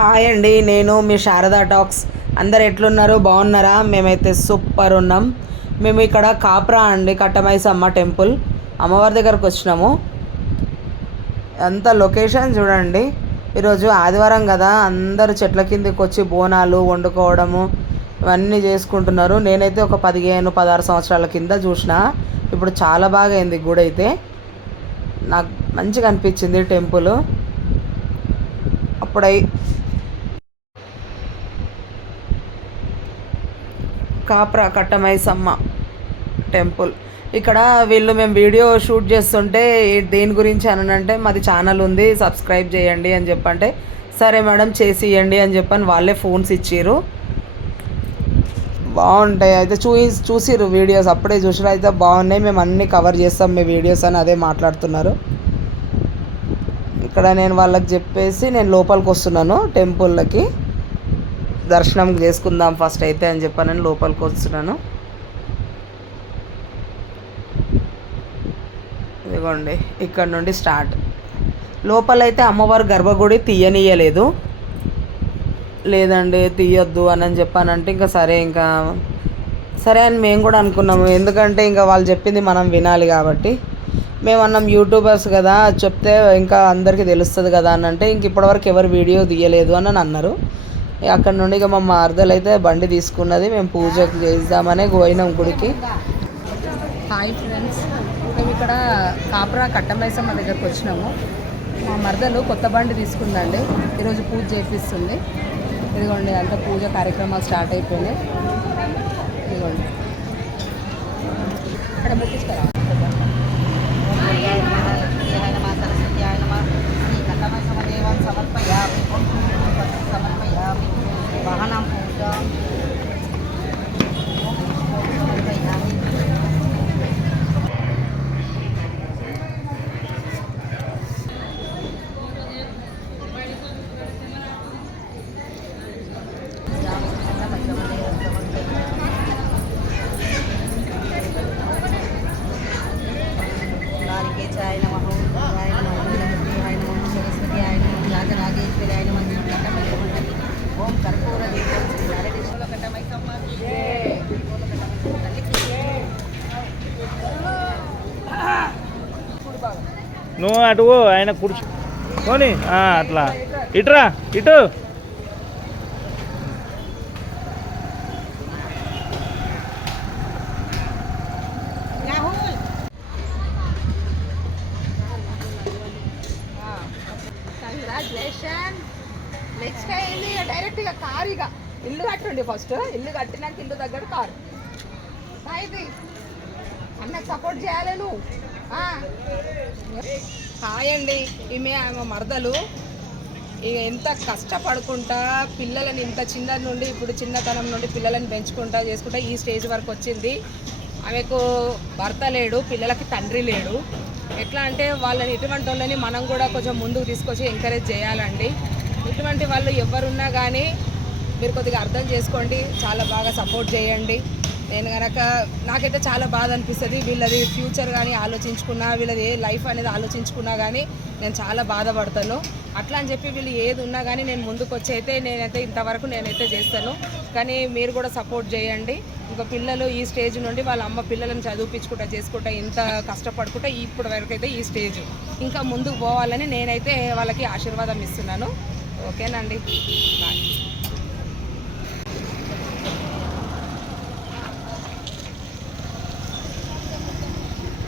Hi అండి, నేను మీ Sharada talks. అందరు ఎట్లున్నారు? బాగున్నారా? మేమైతే సూపర్ ఉన్నాం. మేము ఇక్కడ కాప్రా అండి, కట్టమైసమ్మ టెంపుల్ అమ్మవారి దగ్గరకు వచ్చినాము. అంత లొకేషన్ చూడండి. ఈరోజు ఆదివారం కదా, అందరు చెట్ల కిందకి వచ్చి బోనాలు వండుకోవడము ఇవన్నీ చేసుకుంటున్నారు. నేనైతే ఒక 15-16 సంవత్సరాల కింద చూసిన. ఇప్పుడు చాలా బాగా అయింది గుడి అయితే. నాకు మంచిగా అనిపించింది టెంపుల్. అప్పుడై కాప్రా కట్టమైసమ్మ టెంపుల్. ఇక్కడ మేము వీడియో షూట్ చేస్తుంటే దేని గురించి అనంటే మాది ఛానల్ ఉంది, సబ్స్క్రైబ్ చేయండి అని చెప్పంటే సరే మేడం చేసి ఇవ్వండి అని చెప్పని వాళ్ళే ఫోన్స్ ఇచ్చిర్రు. బాగుంటాయి అయితే చూసిర్రు వీడియోస్, అప్పుడే చూసిరు అయితే బాగున్నాయి, మేము అన్నీ కవర్ చేస్తాం మీ వీడియోస్ అని అదే మాట్లాడుతున్నారు. ఇక్కడ నేను వాళ్ళకి చెప్పేసి నేను లోపలికి వస్తున్నాను. టెంపుల్కి దర్శనం చేసుకుందాం ఫస్ట్ అయితే అని చెప్పాను, లోపలికి వస్తున్నాను. ఇదిగోండి ఇక్కడ నుండి స్టార్ట్. లోపలైతే అమ్మవారు గర్భగుడి తీయనీయలేదు. లేదండి తీయొద్దు అని చెప్పానంటే ఇంకా సరే అని మేము కూడా అనుకున్నాము. ఎందుకంటే ఇంకా వాళ్ళు చెప్పింది మనం వినాలి కాబట్టి. మేము అన్నాం యూట్యూబర్స్ కదా, చెప్తే ఇంకా అందరికీ తెలుస్తుంది కదా అని అంటే ఇంక ఇప్పటివరకు ఎవరు వీడియో తీయలేదు అని అన్నారు. అక్కడ నుండి ఇక మా మరదలు అయితే బండి తీసుకున్నది. మేము పూజకు చేద్దామనే పోయినాం గుడికి. హాయ్ ఫ్రెండ్స్, మేము ఇక్కడ కాప్రా కట్టమైసమ్మ దగ్గరకు వచ్చినాము. మా మరదలు కొత్త బండి తీసుకుందండి, ఈరోజు పూజ చేపిస్తుంది. ఇదిగోండి అంత పూజ కార్యక్రమాలు స్టార్ట్ అయిపోయినాయి. ఇదిగోండి అక్కడ ముట్టించుకోరా. వాహనం పూజ నువ్వు అటు ఆయన కూర్చోని అట్లా ఇటురా ఇటు. నెక్స్ట్ అయింది డైరెక్ట్గా కారు. ఇక ఇల్లు కట్టండి, ఫస్ట్ ఇల్లు కట్టినాక ఇల్లు దగ్గర కారు. అన్నకు సపోర్ట్ చేయాలి నువ్వు. హాయ్ అండి, ఈమె ఆమె మరదలు. ఇక ఎంత కష్టపడుకుంటా పిల్లలని ఇంత చిన్న నుండి ఇప్పుడు చిన్నతనం నుండి పిల్లలని పెంచుకుంటా చేసుకుంటా ఈ స్టేజ్ వరకు వచ్చింది. ఆమెకు భర్త లేడు, పిల్లలకి తండ్రి లేడు. ఎట్లా అంటే వాళ్ళని ఇటువంటి వాళ్ళని మనం కూడా కొంచెం ముందుకు తీసుకొచ్చి ఎంకరేజ్ చేయాలండి. ఇటువంటి వాళ్ళు ఎవరున్నా కానీ మీరు కొద్దిగా అర్థం చేసుకోండి, చాలా బాగా సపోర్ట్ చేయండి. నేను కనుక నాకైతే చాలా బాధ అనిపిస్తుంది. వీళ్ళది ఫ్యూచర్ కానీ ఆలోచించుకున్నా, వీళ్ళది ఏ లైఫ్ అనేది ఆలోచించుకున్నా కానీ నేను చాలా బాధపడతాను. అట్లా అని చెప్పి వీళ్ళు ఏది ఉన్నా కానీ నేను ముందుకు వచ్చి అయితే నేనైతే ఇంతవరకు నేనైతే చేస్తాను. కానీ మీరు కూడా సపోర్ట్ చేయండి. ఇంకా పిల్లలు ఈ స్టేజ్ నుండి వాళ్ళ అమ్మ పిల్లలను చదివించుకుంటా చేసుకుంటా ఇంత కష్టపడుకుంటా ఇప్పటి వరకు అయితే ఈ స్టేజ్ ఇంకా ముందుకు పోవాలని నేనైతే వాళ్ళకి ఆశీర్వాదం ఇస్తున్నాను. ఓకేనండి, బాయ్.